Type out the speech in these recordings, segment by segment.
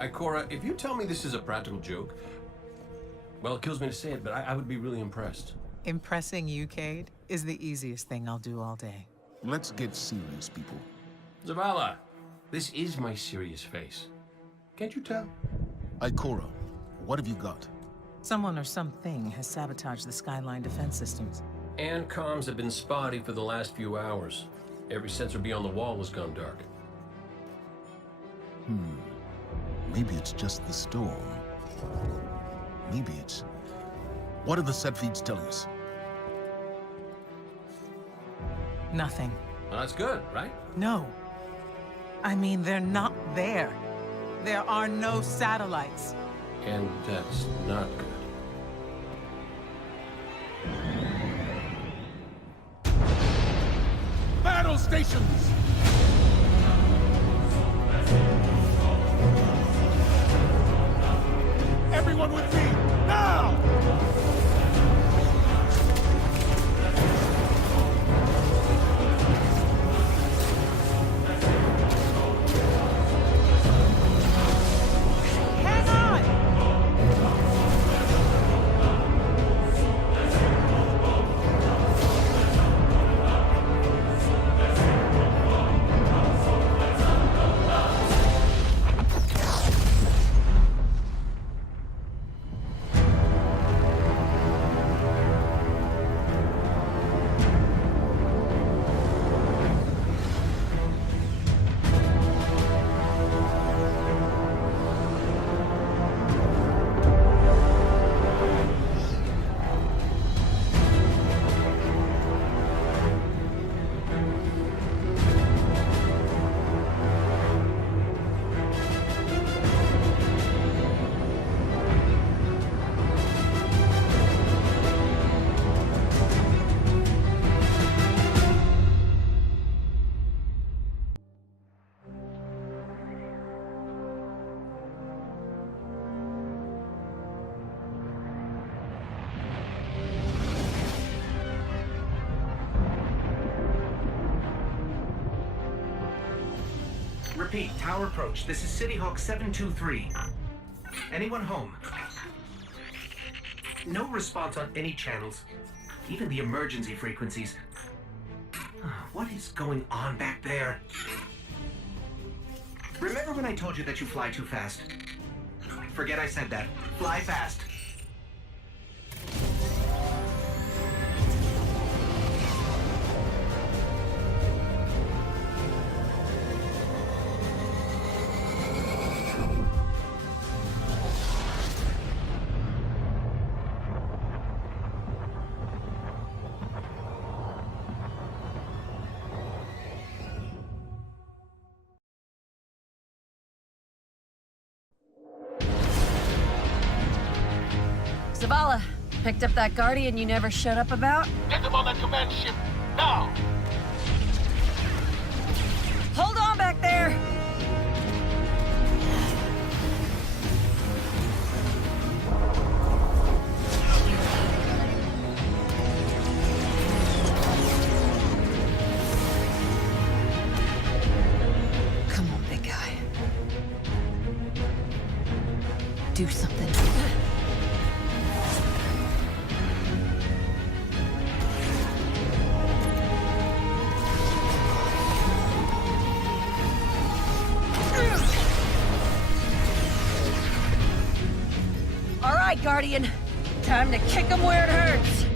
Ikora, if you tell me this is a practical joke, well, it kills me to say it, but I would be really impressed. Impressing you, Cade, is the easiest thing I'll do all day. Let's get serious, people. Zavala, this is my serious face. Can't you tell? Ikora, what have you got? Someone or something has sabotaged the Skyline defense systems. And comms have been spotty for the last few hours. Every sensor beyond the wall has gone dark. Maybe it's just the storm. Maybe it's... What are the set feeds telling us? Nothing. Well, that's good, right? No. I mean, they're not there. There are no satellites. And that's not good. Battle stations! Everyone with me, now! Hang on! Repeat, tower approach. This is City Hawk 723. Anyone home? No response on any channels, even the emergency frequencies. What is going on back there? Remember when I told you that you fly too fast? Forget I said that. Fly fast. Zavala, picked up that Guardian you never showed up about? Get them on that command ship, now! Hold on back there! Come on, big guy. Do something. All right, Guardian. Time to kick him where it hurts.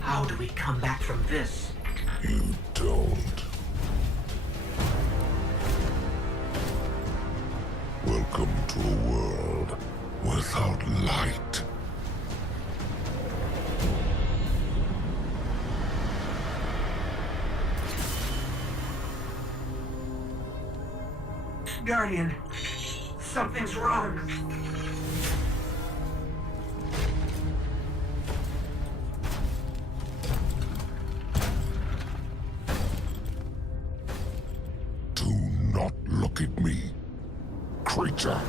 How do we come back from this? You don't. Welcome to a world without light. Guardian, something's wrong. Do not look at me, creature.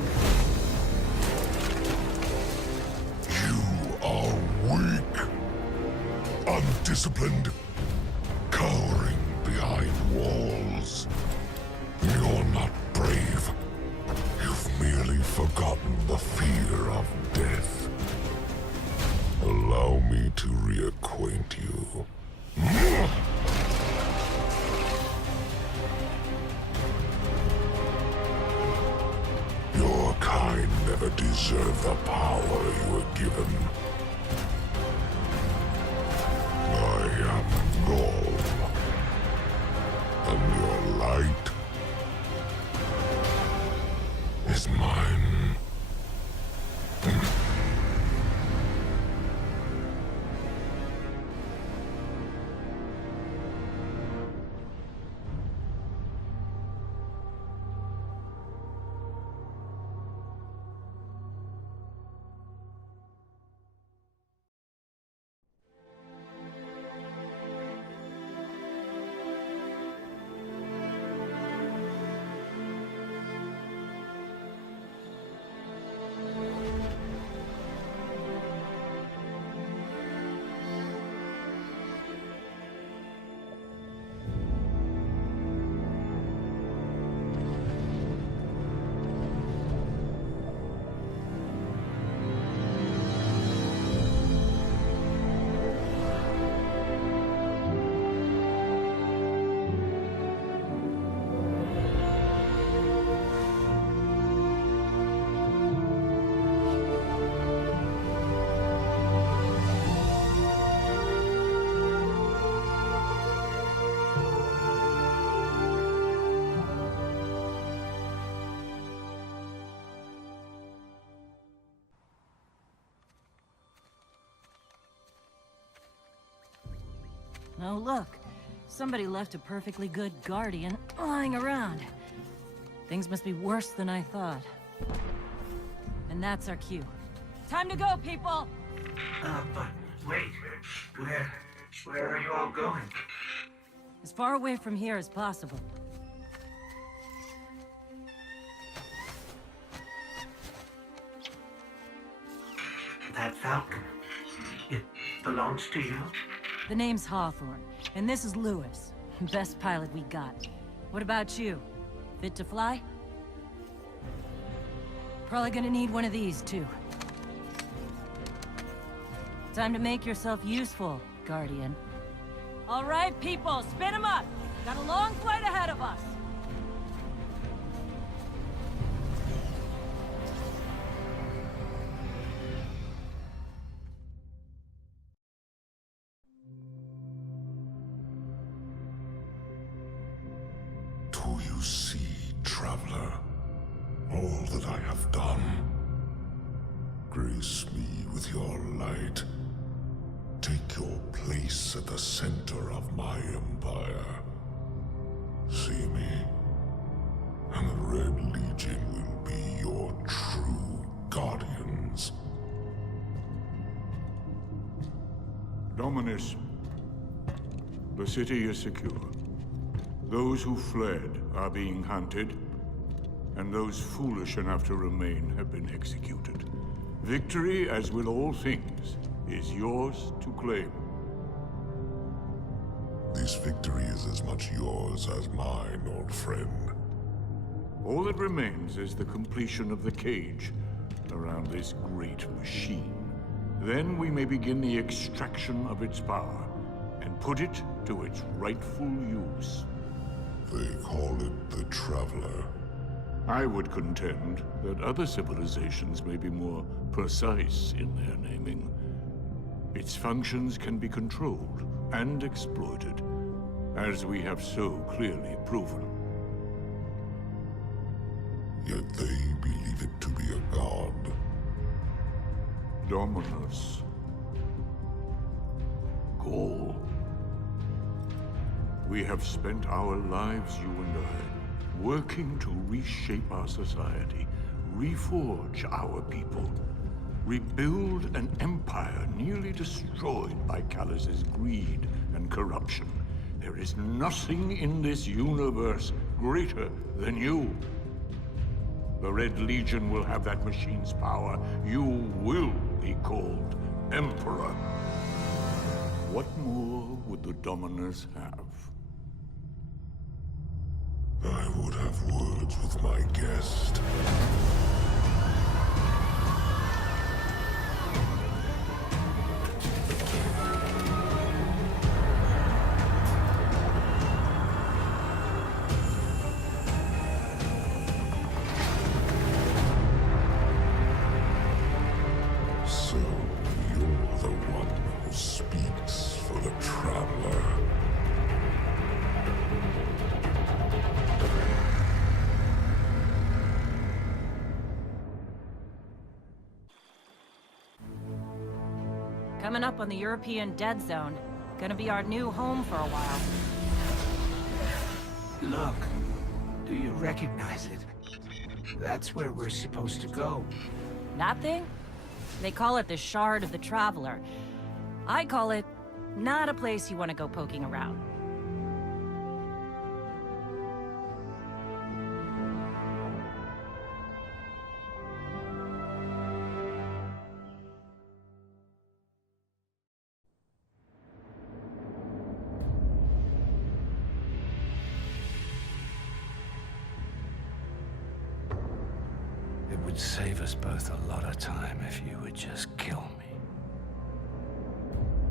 You are weak, undisciplined, cowardly. walls. You're not brave. You've merely forgotten the fear of death. Allow me to reacquaint you. Your kind never deserved the power you were given. I am Gaul, and your light is mine. Oh, look. Somebody left a perfectly good Guardian lying around. Things must be worse than I thought. And that's our cue. Time to go, people! But wait. Where are you all going? As far away from here as possible. That Falcon, it belongs to you? The name's Hawthorne, and this is Lewis. Best pilot we got. What about you? Fit to fly? Probably gonna need one of these, too. Time to make yourself useful, Guardian. All right, people, spin 'em up! Got a long flight ahead of us! Do you see, traveler, all that I have done? Grace me with your light. Take your place at the center of my empire. See me, and the Red Legion will be your true guardians. Dominus, the city is secure. Those who fled are being hunted, and those foolish enough to remain have been executed. Victory, as with all things, is yours to claim. This victory is as much yours as mine, old friend. All that remains is the completion of the cage around this great machine. Then we may begin the extraction of its power and put it to its rightful use. They call it the Traveler. I would contend that other civilizations may be more precise in their naming. Its functions can be controlled and exploited, as we have so clearly proven. Yet they believe it to be a god. Dominus. Gaul. We have spent our lives, you and I, working to reshape our society, reforge our people, rebuild an empire nearly destroyed by Callus's greed and corruption. There is nothing in this universe greater than you. The Red Legion will have that machine's power. You will be called Emperor. What more would the Dominers have? would have words with my guest. So, you're the one who speaks for the Traveler. Coming up on the European Dead Zone. Gonna be our new home for a while. Look, do you recognize it? That's where we're supposed to go. That thing? They call it the Shard of the Traveler. I call it not a place you want to go poking around. It would save us both a lot of time if you would just kill me.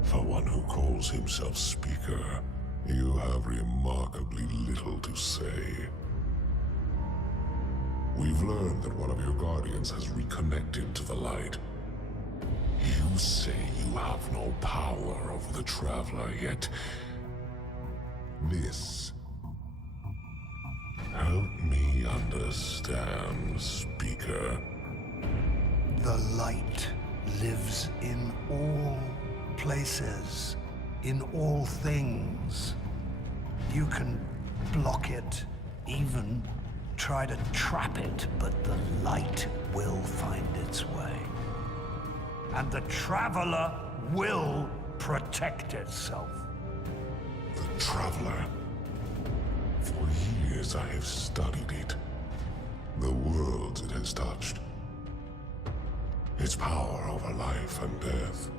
For one who calls himself Speaker, you have remarkably little to say. We've learned that one of your guardians has reconnected to the light. You say you have no power over the Traveler, yet... this... help me understand, Speaker. The light lives in all places, in all things. You can block it, even try to trap it, but the light will find its way. And the Traveler will protect itself. The Traveler. For years I have studied it. The worlds it has touched. Its power over life and death.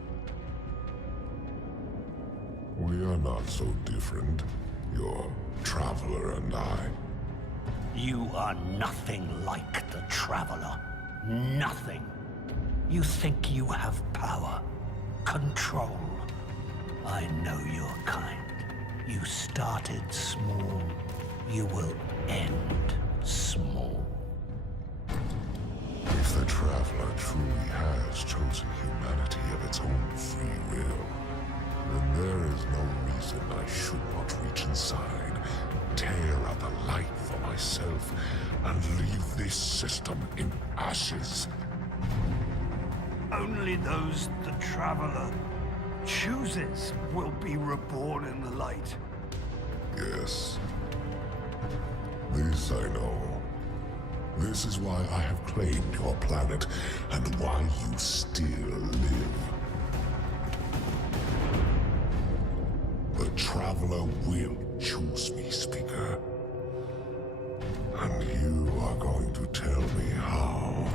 We are not so different, your Traveler and I. You are nothing like the Traveler. Nothing. You think you have power, control. I know your kind. You started small. You will end small. If the Traveler truly has chosen humanity of its own free will, then there is no reason I should not reach inside, tear out the light for myself, and leave this system in ashes. Only those the Traveler chooses will be reborn in the light. Yes. This I know. This is why I have claimed your planet, and why you still live. The Traveler will choose me, Speaker. And you are going to tell me how.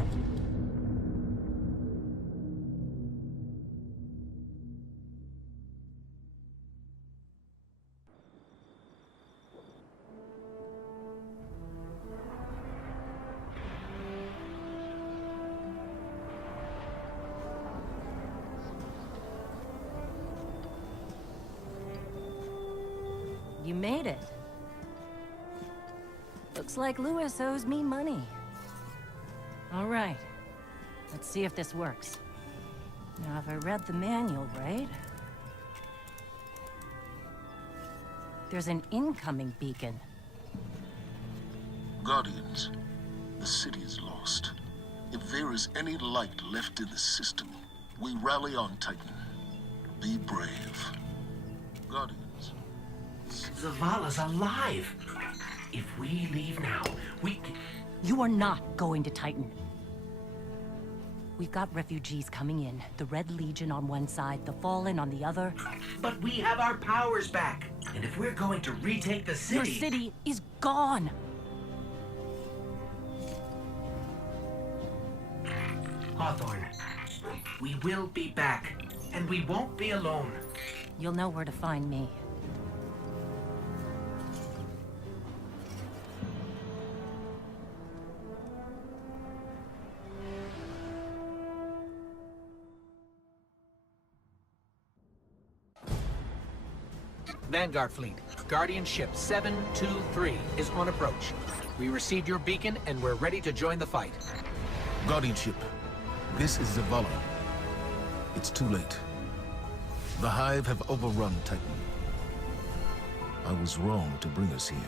You made it. Looks like Lewis owes me money. All right. Let's see if this works. Now, if I read the manual right... there's an incoming beacon. Guardians, the city is lost. If there is any light left in the system, we rally on Titan. Be brave. Guardians. Zavala's alive! If we leave now, we can... You are not going to Titan. We've got refugees coming in. The Red Legion on one side, the Fallen on the other. But we have our powers back. And if we're going to retake the city... Your city is gone. Hawthorne, we will be back. And we won't be alone. You'll know where to find me. Vanguard Fleet, Guardian Ship 723 is on approach. We received your beacon and we're ready to join the fight. Guardian ship, this is Zavala. It's too late. The Hive have overrun Titan. I was wrong to bring us here.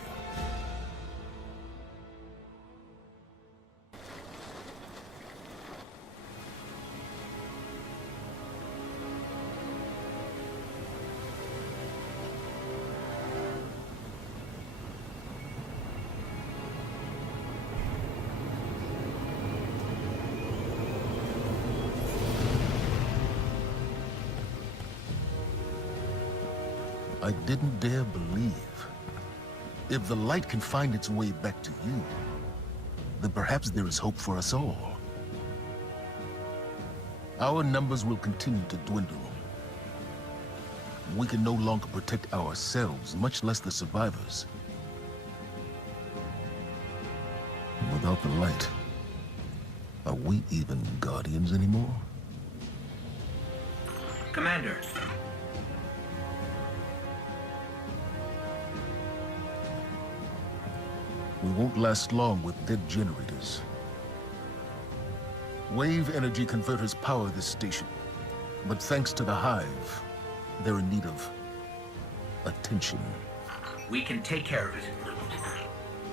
I didn't dare believe. If the light can find its way back to you, then perhaps there is hope for us all. Our numbers will continue to dwindle. We can no longer protect ourselves, much less the survivors. Without the light, are we even Guardians anymore? Commander. We won't last long with dead generators. Wave energy converters power this station. But thanks to the Hive, they're in need of attention. We can take care of it.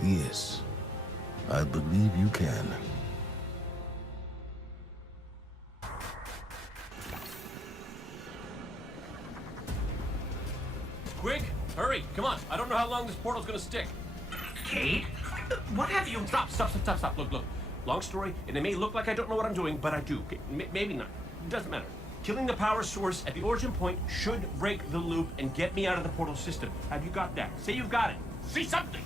Yes, I believe you can. Quick, hurry, come on. I don't know how long this portal's gonna stick. Cade? What have you... Stop. Look. Long story, and it may look like I don't know what I'm doing, but I do. Okay, maybe not. It doesn't matter. Killing the power source at the origin point should break the loop and get me out of the portal system. Have you got that? Say you've got it. Say something.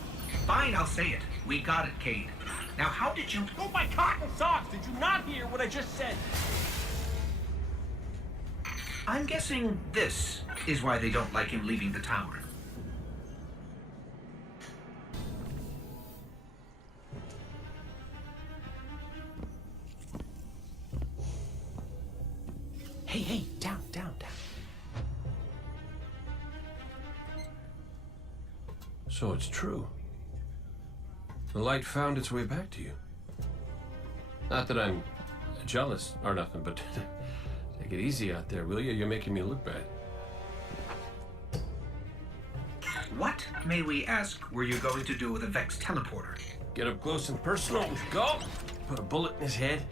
Fine, I'll say it. We got it, Cade. Now, how did you... Oh, my cotton socks! Did you not hear what I just said? I'm guessing this is why they don't like him leaving the tower. Hey, down. So it's true. The light found its way back to you. Not that I'm jealous or nothing, but take it easy out there, will you? You're making me look bad. What, may we ask, were you going to do with a Vex teleporter? Get up close and personal with Go. Put a bullet in his head.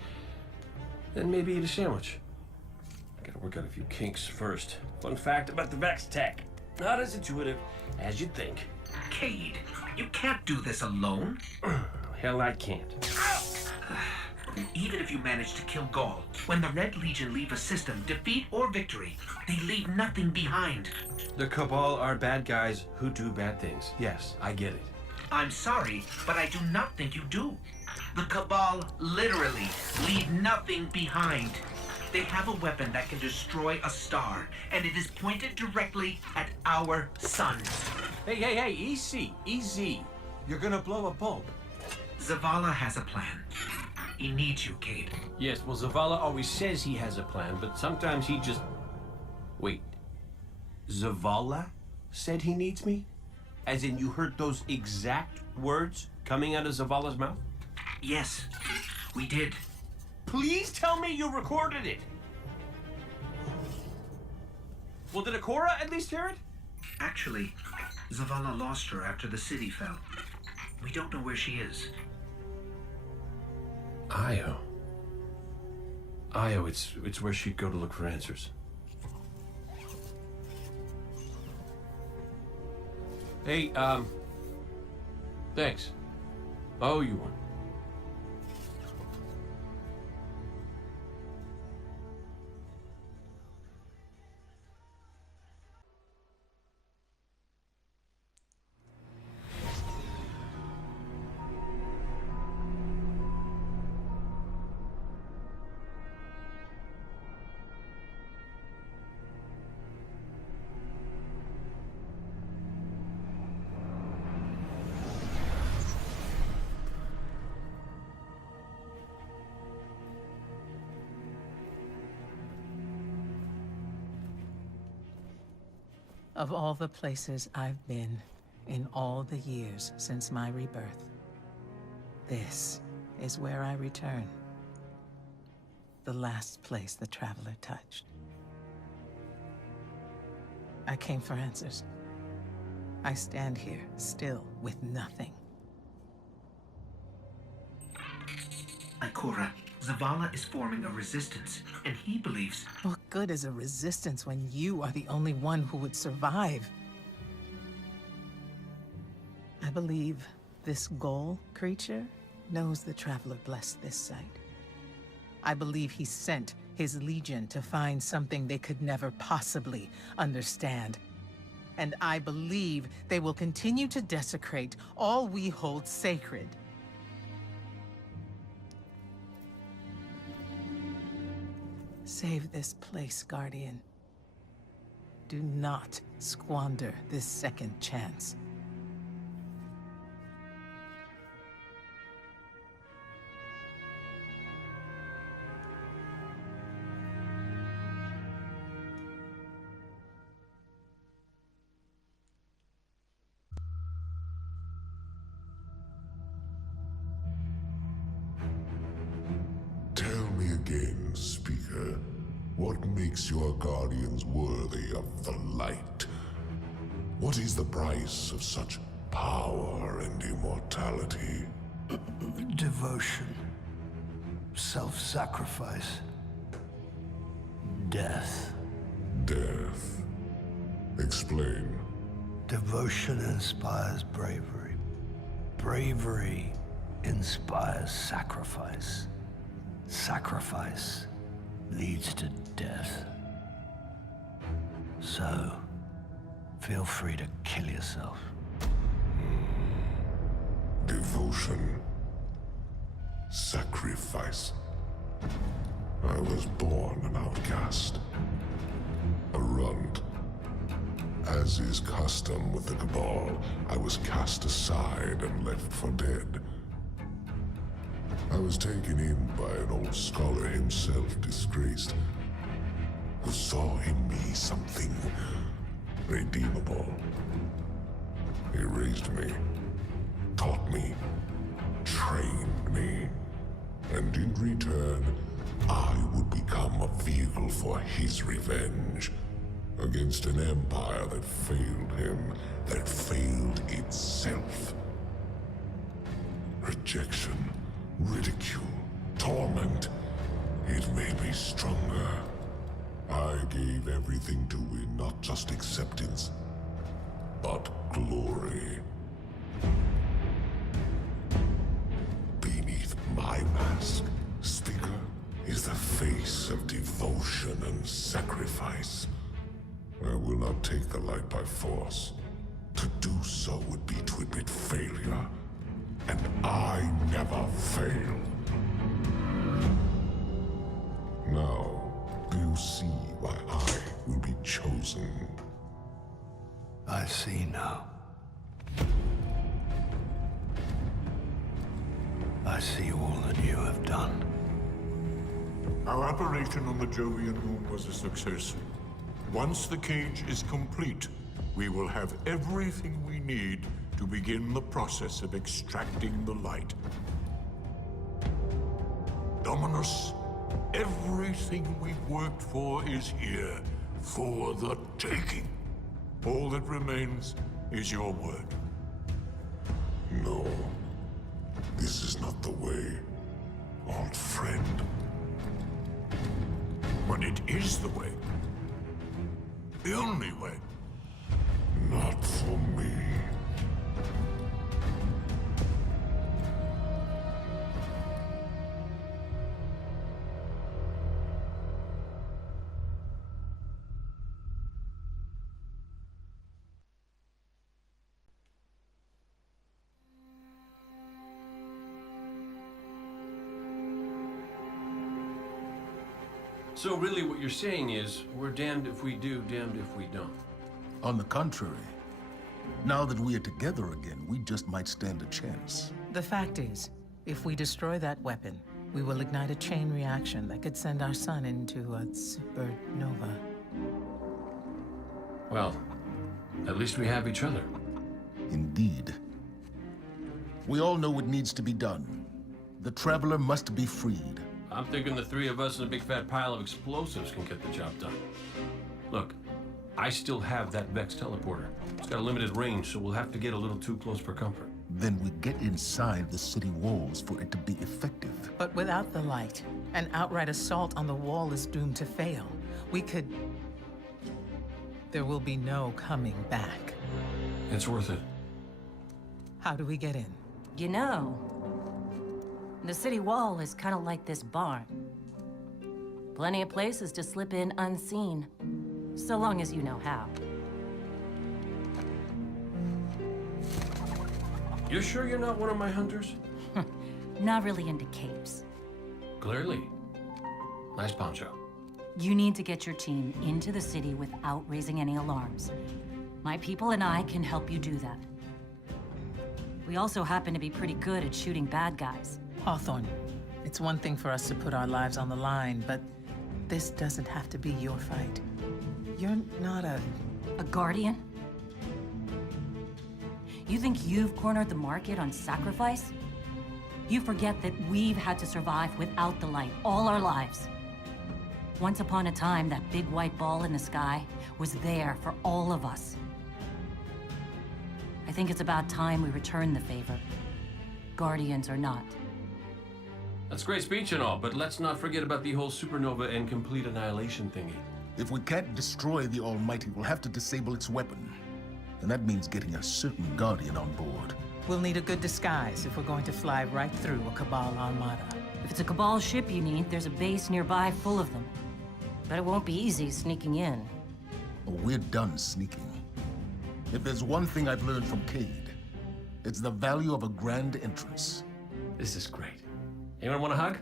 Then maybe eat a sandwich. Gotta work out a few kinks first. Fun fact about the Vex tech. Not as intuitive as you'd think. Cade, you can't do this alone. Hell, I can't. Even if you manage to kill Gaul, when the Red Legion leave a system, defeat or victory, they leave nothing behind. The Cabal are bad guys who do bad things. Yes, I get it. I'm sorry, but I do not think you do. The Cabal literally leave nothing behind. They have a weapon that can destroy a star, and it is pointed directly at our sun. Hey, easy. You're gonna blow a bulb. Zavala has a plan. He needs you, Cade. Yes, well, Zavala always says he has a plan, but sometimes he just... Wait. Zavala said he needs me? As in you heard those exact words coming out of Zavala's mouth? Yes, we did. Please tell me you recorded it! Well, did Akora at least hear it? Actually, Zavala lost her after the city fell. We don't know where she is. Io, it's where she'd go to look for answers. Hey, thanks. Oh, you won. Of all the places I've been in all the years since my rebirth, this is where I return. The last place the Traveler touched. I came for answers. I stand here, still, with nothing. Ikora, Zavala is forming a resistance, and he believes... What good is a resistance when you are the only one who would survive? I believe this Ghoul creature knows the Traveler blessed this site. I believe he sent his legion to find something they could never possibly understand. And I believe they will continue to desecrate all we hold sacred. Save this place, Guardian. Do not squander this second chance. Tell me again, Speaker, what makes your Guardians worthy of the light? What is the price of such power and immortality? Devotion. Self-sacrifice. Death. Death. Explain. Devotion inspires bravery. Bravery inspires sacrifice. Sacrifice leads to death. So, feel free to kill yourself. Devotion. Sacrifice. I was born an outcast. A runt. As is custom with the Cabal, I was cast aside and left for dead. I was taken in by an old scholar himself, disgraced, who saw in me something redeemable. He raised me, taught me, trained me, and in return, I would become a vehicle for his revenge against an empire that failed him, that failed itself. Rejection, ridicule, torment. It made me stronger. I gave everything to it, not just acceptance, but glory. Beneath my mask, Speaker, is the face of devotion and sacrifice. I will not take the light by force. To do so would be to admit failure. And I never fail. Now, do you see why I will be chosen? I see now. I see all that you have done. Our operation on the Jovian Moon was a success. Once the cage is complete, we will have everything we need to begin the process of extracting the light. Dominus, everything we've worked for is here, for the taking. All that remains is your word. No, this is not the way, old friend. But it is the way. The only way. Not for me. So really what you're saying is, we're damned if we do, damned if we don't. On the contrary, now that we are together again, we just might stand a chance. The fact is, if we destroy that weapon, we will ignite a chain reaction that could send our sun into a supernova. Well, At least we have each other. Indeed. We all know what needs to be done. The Traveler must be freed. I'm thinking the three of us and a big fat pile of explosives can get the job done. Look, I still have that Vex teleporter. It's got a limited range, so we'll have to get a little too close for comfort. Then we get inside the city walls for it to be effective. But without the light, an outright assault on the wall is doomed to fail. We could... There will be no coming back. It's worth it. How do we get in? You know, the city wall is kind of like this barn. Plenty of places to slip in unseen, so long as you know how. You sure you're not one of my hunters? Not really into capes. Clearly. Nice poncho. You need to get your team into the city without raising any alarms. My people and I can help you do that. We also happen to be pretty good at shooting bad guys. Hawthorne, it's one thing for us to put our lives on the line, but this doesn't have to be your fight. You're not a guardian? You think you've cornered the market on sacrifice? You forget that we've had to survive without the light all our lives. Once upon a time, that big white ball in the sky was there for all of us. I think it's about time we return the favor. Guardians or not. That's great speech and all, but let's not forget about the whole supernova and complete annihilation thingy. If we can't destroy the Almighty, we'll have to disable its weapon. And that means getting a certain Guardian on board. We'll need a good disguise if we're going to fly right through a Cabal armada. If it's a Cabal ship you need, there's a base nearby full of them. But it won't be easy sneaking in. Oh, we're done sneaking. If there's one thing I've learned from Cade, it's the value of a grand entrance. This is great. Anyone want a hug?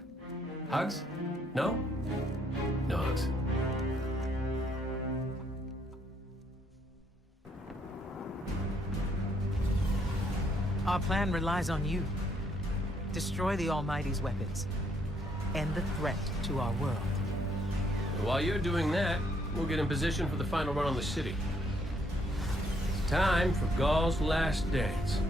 Hugs? No? No hugs. Our plan relies on you. Destroy the Almighty's weapons. End the threat to our world. While you're doing that, we'll get in position for the final run on the city. It's time for Ghaul's last dance.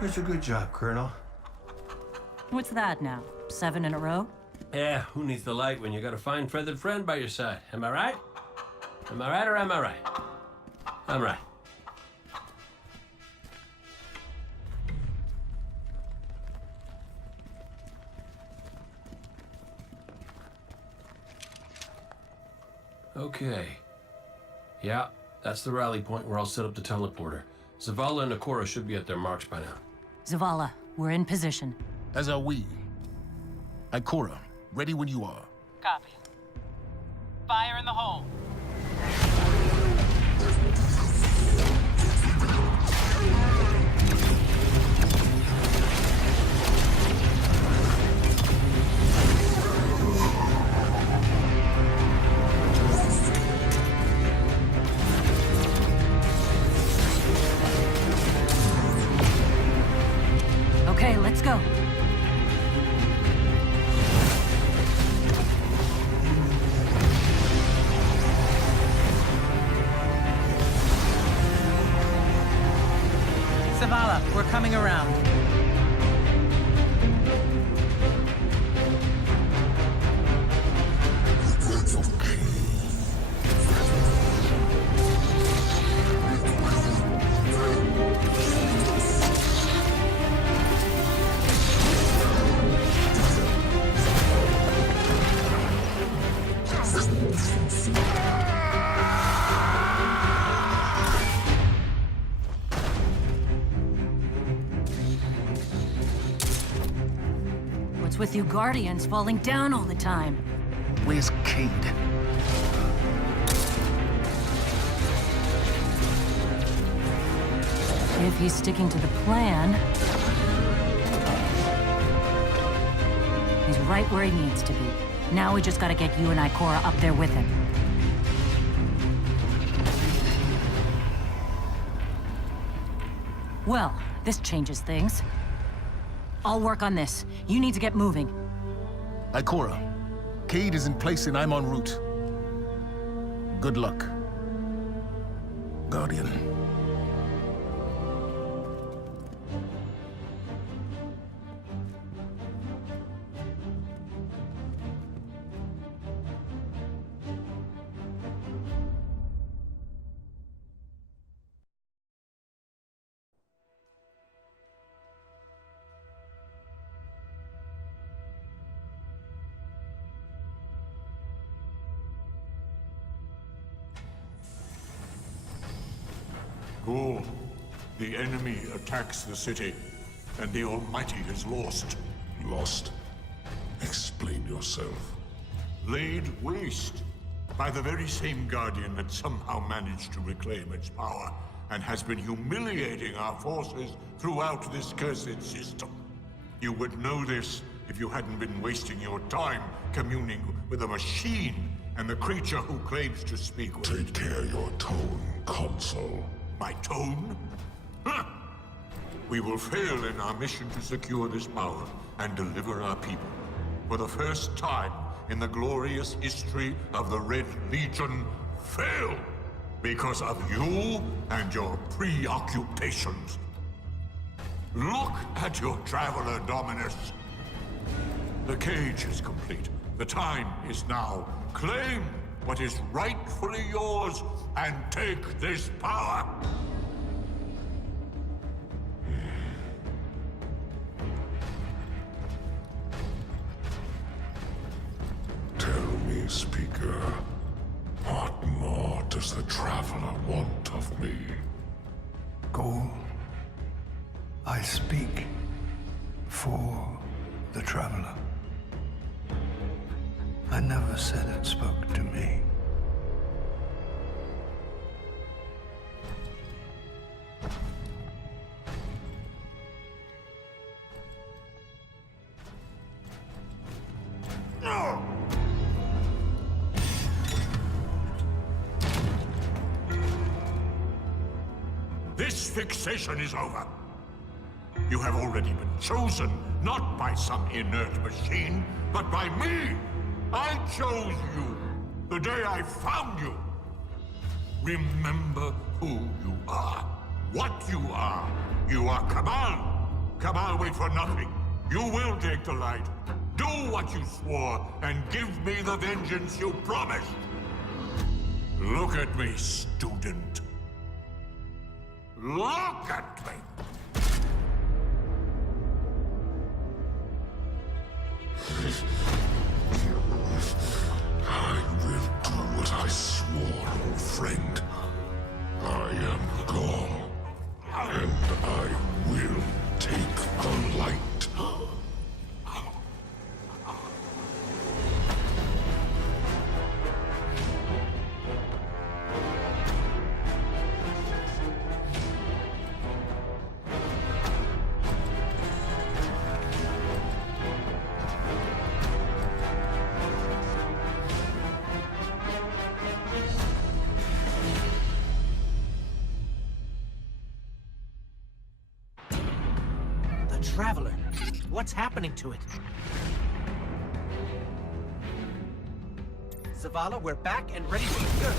That's a good job, Colonel. What's that now? 7 in a row? Yeah, who needs the light when you got a fine feathered friend by your side? Am I right? Am I right or am I right? I'm right. Okay. Yeah, that's the rally point where I'll set up the teleporter. Zavala and Nakora should be at their marks by now. Zavala, we're in position. As are we. Ikora, ready when you are. Copy. Fire in the hole. Okay, let's go. Zavala, we're coming around. What's with you Guardians falling down all the time? Where's Cade? If he's sticking to the plan... he's right where he needs to be. Now we just gotta get you and Ikora up there with him. Well, this changes things. I'll work on this. You need to get moving. Ikora, Cade is in place and I'm en route. Good luck, Guardian. Ghoul, the enemy attacks the city, and the Almighty is lost. Lost? Explain yourself. Laid waste by the very same Guardian that somehow managed to reclaim its power, and has been humiliating our forces throughout this cursed system. You would know this if you hadn't been wasting your time communing with a machine and the creature who claims to speak with... Take care your tone, Consul. My tone? Huh. We will fail in our mission to secure this power and deliver our people. For the first time in the glorious history of the Red Legion, fail because of you and your preoccupations. Look at your Traveler, Dominus. The cage is complete. The time is now. Claim what is rightfully yours and take this power. Tell me, Speaker, what more does the Traveler want of me? Ghoul, I speak for the Traveler. I never said it spoke to me. This fixation is over. You have already been chosen, not by some inert machine, but by me. I chose you the day I found you. Remember who you are, what you are. You are Cabal. Cabal wait for nothing. You will take the light. Do what you swore, and give me the vengeance you promised. Look at me, student. Look at me! I will do what I swore, old friend. I am Gaul, and I will take the light. Traveler, what's happening to it? Zavala, we're back and ready for the good.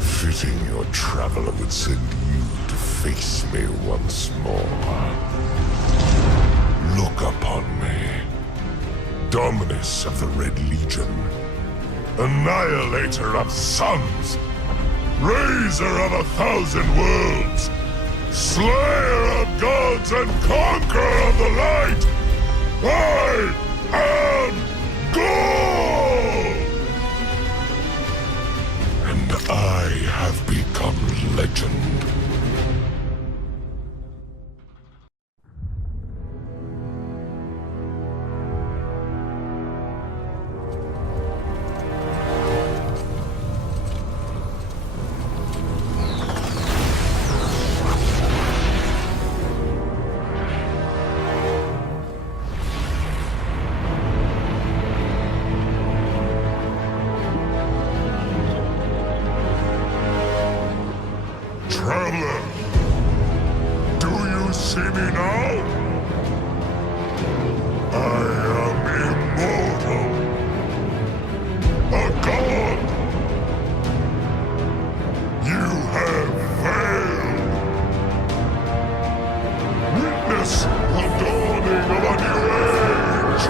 Fitting your Traveler would send you to face me once more. Look upon me. Dominus of the Red Legion, Annihilator of suns, Raiser of 1,000 worlds, Slayer of gods and Conqueror of the light! I am God! I have become legend. Traveler, do you see me now? I am immortal. A god. You have failed. Witness the dawning of a new age.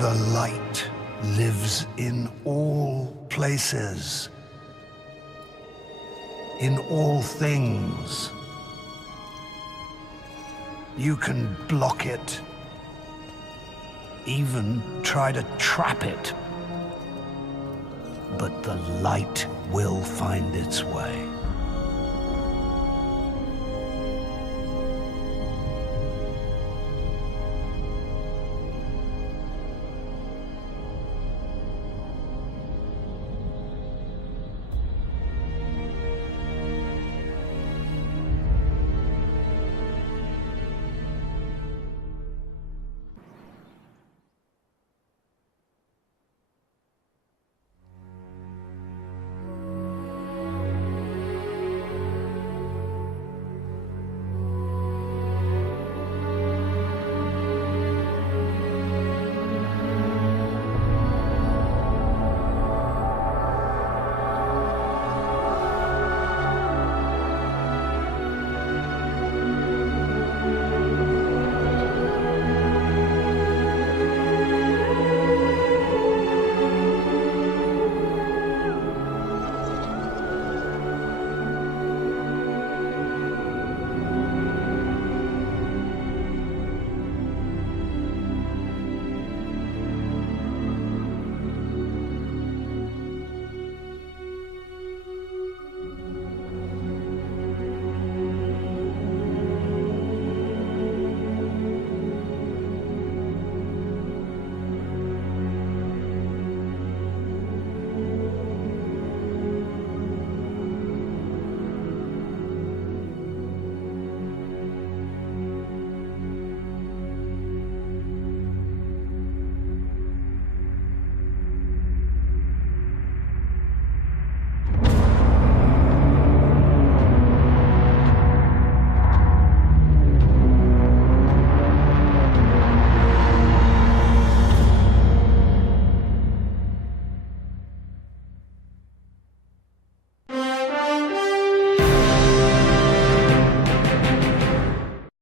The light lives in all places, in all things. You can block it, even try to trap it, but the light will find its way.